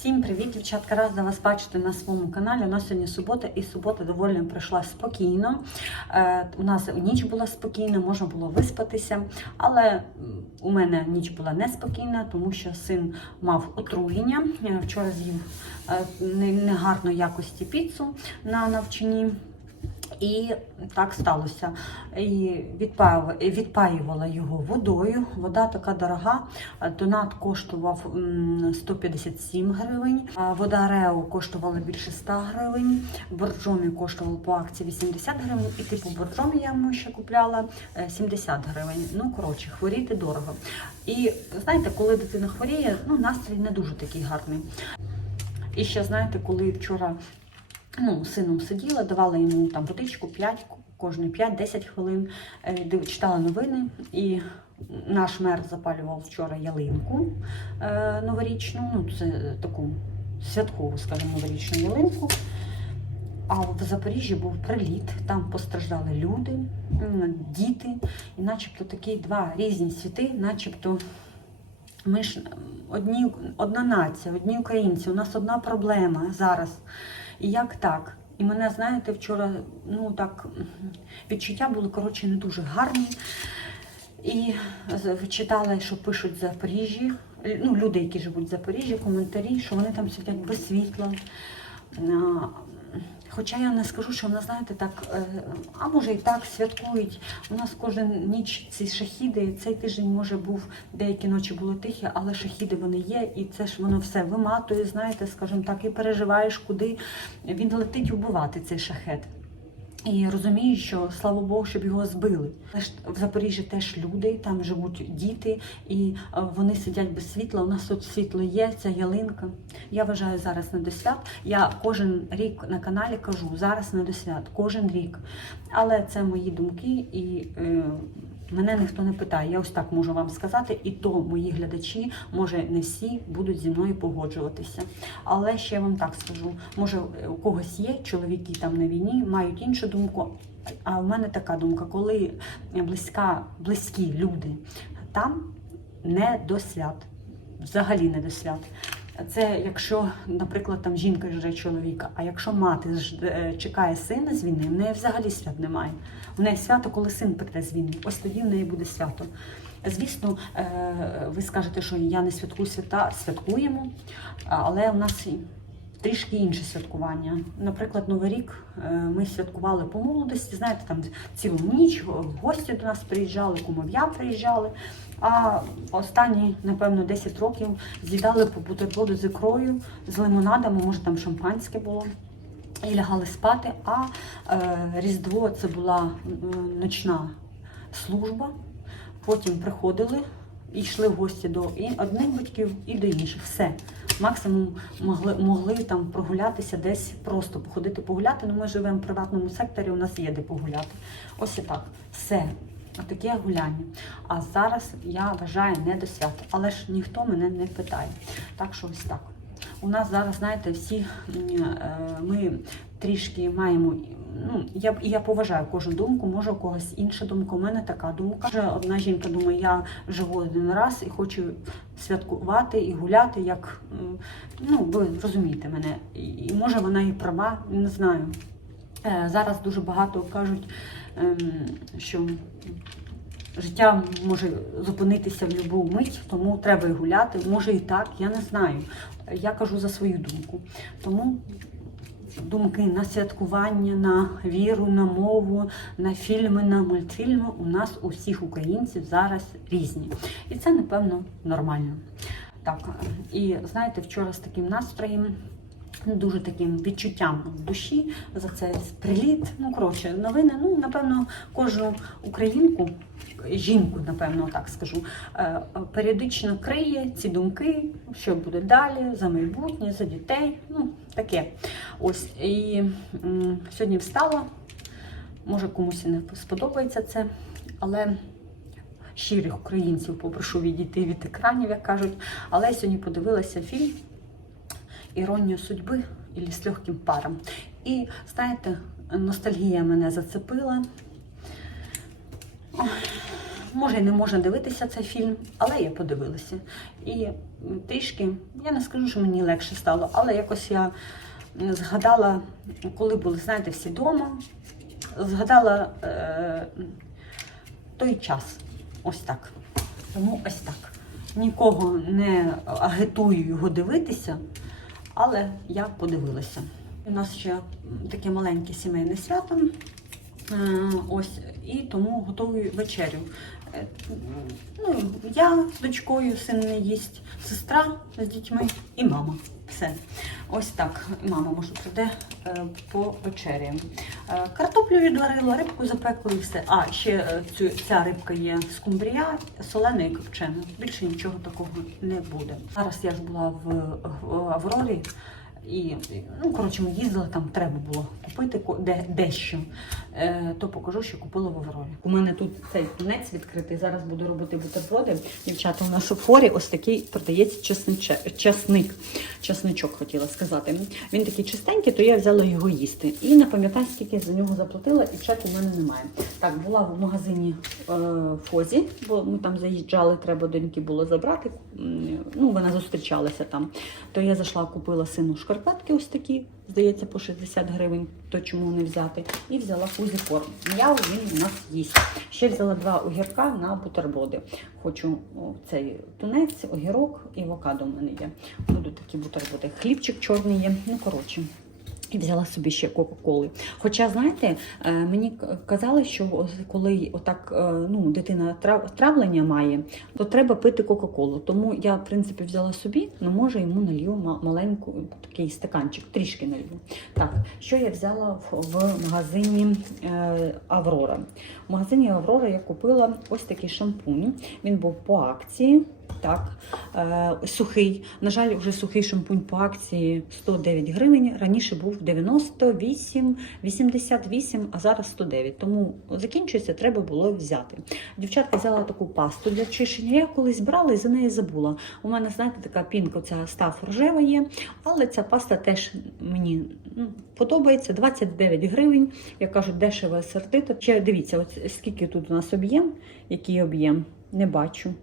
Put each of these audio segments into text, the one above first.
Всім привіт, дівчатка! Рада вас бачити на своєму каналі. У нас сьогодні субота, і субота доволі пройшла спокійно. Е, у нас ніч була спокійна, можна було виспатися, але у мене ніч була неспокійна, тому що син мав отруєння. Е, Вчора з'їв е, негарної якості піцу на навчанні. І так сталося. І відпаювала, його водою. Вода така дорога. Донат коштував 157 гривень, вода Рео коштувала більше 100 гривень. Борджомі коштував по акції 80 гривень. І типу борджомі я йому ще купляла е, 70 гривень. Ну коротше, хворіти дорого. І знаєте, коли дитина хворіє, ну настрій не дуже такий гарний. І ще знаєте, коли вчора ну, сином сиділа, давала йому там водичку 5, кожні 5-10 хвилин, е, читала новини, і наш мер запалював вчора ялинку е, новорічну, ну це таку святкову, скажімо, новорічну ялинку. А в Запоріжжі був приліт, там постраждали люди, діти, і начебто такі два різні світи, начебто ми ж одні, одна нація, одні українці, у нас одна проблема зараз. Як так? І мене, знаєте, вчора ну так відчуття були коротше не дуже гарні. І читала, що пишуть в Запоріжжі, ну, люди, які живуть в Запоріжжі, коментарі, що вони там сидять без світла. Хоча я не скажу, що вона, знаєте, так, е, а може і так святкують. У нас кожен ніч ці шахіди. Цей тиждень може був деякі ночі були тихі, але шахіди вони є, і це ж воно все виматує, знаєте, скажімо так, і переживаєш, куди він летить убивати цей шахет. І розумію, що слава Богу, щоб його збили. В Запоріжжі теж люди, там живуть діти, і е, вони сидять без світла. У нас тут світло є, ця ялинка. Я вважаю зараз не до свят. Я кожен рік на каналі кажу, зараз не до свят, кожен рік. Але це мої думки, і е, мене ніхто не питає. Я ось так можу вам сказати, і то мої глядачі, може, не всі будуть зі мною погоджуватися. Але ще я вам так скажу: може, у когось є чоловіки там на війні, мають іншу думку. А в мене така думка, коли близька, близькі люди там не до свят, взагалі не до свят. Це якщо, наприклад, там жінка жре чоловіка, а якщо мати е, чекає сина з війни, в неї взагалі свят немає. У неї свято, коли син прийде з війни. Ось тоді в неї буде свято. Звісно, е, ви скажете, що я не святкую свята, святкуємо, але у нас трішки інше святкування. Наприклад, Новий рік е, ми святкували по молодості, знаєте, там цілу ніч гості до нас приїжджали, кумов'я приїжджали. А останні, напевно, 10 років з'їдали по бутерброду з ікрою, з лимонадами, може там шампанське було. І лягали спати, а е, Різдво це була ночна служба. Потім приходили йшли в гості до одних батьків і до інших. Все. Максимум могли, могли там прогулятися десь, просто походити погуляти. Ну, ми живемо в приватному секторі, у нас є де погуляти. Ось і так. Все. Отаке гуляння. А зараз я вважаю не до свята. Але ж ніхто мене не питає. Так що ось так. У нас зараз, знаєте, всі е, ми трішки маємо. Ну, я, я поважаю кожну думку, може у когось інша думка. У мене така думка. Вже одна жінка думає, я живу один раз і хочу святкувати і гуляти, як ну, ви розумієте мене. І, може вона і права, не знаю. Е, Зараз дуже багато кажуть, ем, що життя може зупинитися в будь-яку мить, тому треба і гуляти. Може і так, я не знаю. Я кажу за свою думку. Тому думки на святкування, на віру, на мову, на фільми, на мультфільми у нас у всіх українців зараз різні. І це, напевно, нормально. Так, і знаєте, вчора з таким настроєм. Ну, Дуже таким відчуттям в душі за цей приліт. Ну, коротше, новини. Ну, напевно, кожну українку, жінку, напевно, так скажу, е, періодично криє ці думки, що буде далі, за майбутнє, за дітей. Ну, таке. Ось. І м, сьогодні встала. Може, комусь і не сподобається це, але щирих українців попрошу відійти від екранів, як кажуть. Але я сьогодні подивилася фільм Іронія судьби і з легким паром. І знаєте, ностальгія мене зацепила. Може, і не можна дивитися цей фільм, але я подивилася. І трішки, я не скажу, що мені легше стало, але якось я згадала, коли були, знаєте, всі вдома, згадала е, той час. Ось так. Тому ось так. Нікого не агітую його дивитися, але я подивилася. У нас ще таке маленьке сімейне свято. Е, Ось, і тому готую вечерю. Е, Ну, я з дочкою, син не їсть, сестра з дітьми і мама. Все. Ось так. Мама може прийде е, по вечері. Е, Картоплю відварила, рибку запекла і все. А, ще цю, ця рибка є скумбрія, солена і копчена. Більше нічого такого не буде. Зараз я ж була в Аврорі. І, ну, коротше, ми їздили, там треба було купити де, дещо. Е, то покажу, що купила в Аврорі. У мене тут цей тунець відкритий. Зараз буду робити бутерброди. Дівчата, у нас у форі ось такий продається чесниче, чесник. Чесничок хотіла сказати. Він такий чистенький, то я взяла його їсти. І не пам'ятаю, скільки я за нього заплатила, і чеку в мене немає. Так, була в магазині е, Фозі, бо ми там заїжджали, треба доньки було забрати. Ну, вона зустрічалася там. То я зайшла, купила сину шкарпетки ось такі, здається, по 60 гривень, то чому не взяти. І взяла фузі корм. М'яу він у нас їсть. Ще взяла два огірка на бутерброди. Хочу цей тунець, огірок і авокадо у мене є. Будуть такі бутерброди. Хлібчик чорний є. Ну, коротше. І взяла собі ще Кока-Коли. Хоча, знаєте, е, мені казали, що коли отак е, ну, дитина трав- травлення має, то треба пити Кока-Колу. Тому я, в принципі, взяла собі, ну може йому налью ма- маленьку такий стаканчик, трішки налью. Так, що я взяла в, в магазині е, Аврора? В магазині Аврора я купила ось такий шампунь. Він був по акції. Так, е, сухий. На жаль, вже сухий шампунь по акції 109 гривень. Раніше був 98, 88, а зараз 109. Тому закінчується, треба було взяти. Дівчатка взяла таку пасту для чищення. Я колись брала і за неї забула. У мене, знаєте, така пінка, ця став рожева є, але ця паста теж мені ну, подобається. 29 гривень. Як кажуть, дешево сердито. Ще дивіться, от скільки тут у нас об'єм, який об'єм, не бачу.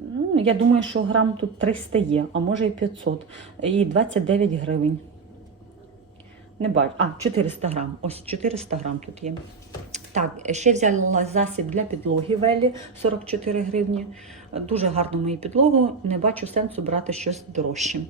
Ну, я думаю, що грам тут 300 є, а може і 500. І 29 гривень. Не бачу. А, 400 грам. Ось 400 грам тут є. Так, ще взяла засіб для підлоги Велі 44 гривні. Дуже гарно мою підлогу, не бачу сенсу брати щось дорожче.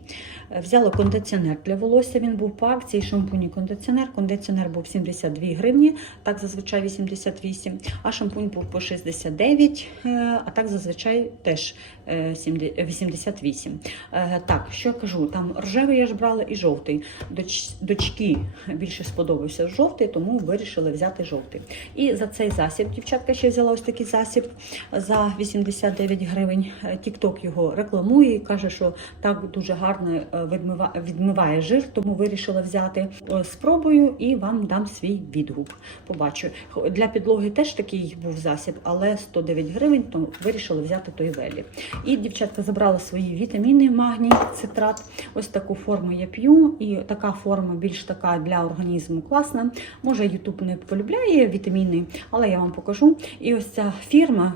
Е, Взяла кондиціонер для волосся, він був по акції, шампунь і кондиціонер. Кондиціонер був 72 гривні, так зазвичай 88, а шампунь був по 69, е, а так зазвичай теж е, 70 88. Е, Так, що кажу, там рожевий я ж брала і жовтий. Доч, дочки більше сподобався жовтий, тому вирішили взяти жовтий. І за цей засіб, дівчатка ще взяла ось такий засіб за 89 гривень. Тікток його рекламує і каже, що так дуже гарно е, відмива- відмиває жир, тому вирішила взяти. Е, Спробую і вам дам свій відгук. Побачу. Для підлоги теж такий був засіб, але 109 гривень, то вирішила взяти той велі. І дівчатка забрала свої вітаміни, магній, цитрат. Ось таку форму я п'ю, і така форма більш така для організму класна. Може, Ютуб не полюбляє вітаміни, але я вам покажу. І ось ця фірма.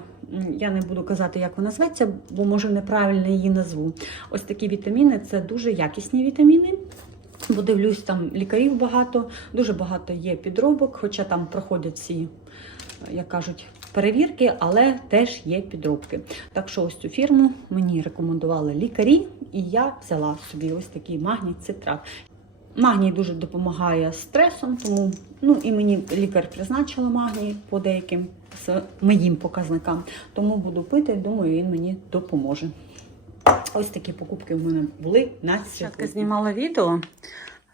Я не буду казати, як вона зветься, бо може неправильно її назву. Ось такі вітаміни це дуже якісні вітаміни. Бо дивлюсь, там лікарів багато, дуже багато є підробок, хоча там проходять всі, як кажуть, перевірки, але теж є підробки. Так що ось цю фірму мені рекомендували лікарі, і я взяла собі ось такий магній цитрат. Магній дуже допомагає з стресом, тому ну і мені лікар призначила магній по деяким моїм показникам. Тому буду пити, думаю, він мені допоможе. Ось такі покупки в мене були на сьогодні. знімала відео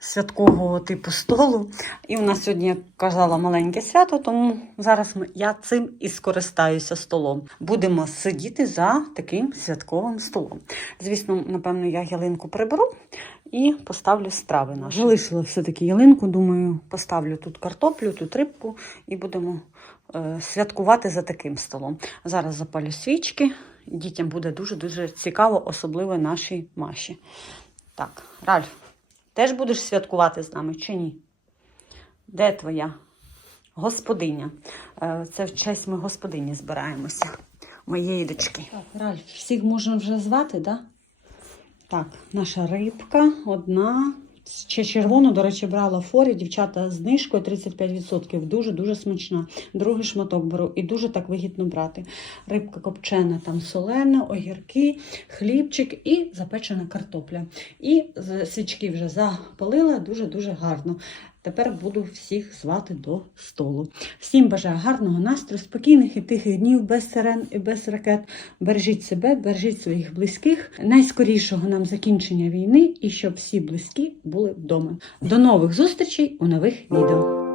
святкового типу столу. І у нас сьогодні, як казала, маленьке свято, тому зараз ми, я цим і скористаюся столом. Будемо сидіти за таким святковим столом. Звісно, напевно, я ялинку приберу і поставлю страви наші. Залишила все-таки ялинку, думаю, поставлю тут картоплю, тут рибку і будемо е, святкувати за таким столом. Зараз запалю свічки. Дітям буде дуже-дуже цікаво, особливо нашій Маші. Так, Ральф, теж будеш святкувати з нами чи ні? Де твоя господиня? Е, Це в честь ми господині збираємося. моєї дочки. Так, Ральф, всіх можна вже звати, да? Так, наша рибка одна. Ще червону, до речі, брала форі, дівчата знижкою 35%. Дуже-дуже смачна. Другий шматок беру і дуже так вигідно брати. Рибка копчена, там солена, огірки, хлібчик і запечена картопля. І свічки вже запалила дуже-дуже гарно. Тепер буду всіх звати до столу. Всім бажаю гарного настрою, спокійних і тихих днів, без сирен і без ракет. Бережіть себе, бережіть своїх близьких. Найскорішого нам закінчення війни і щоб всі близькі були вдома. До нових зустрічей у нових відео.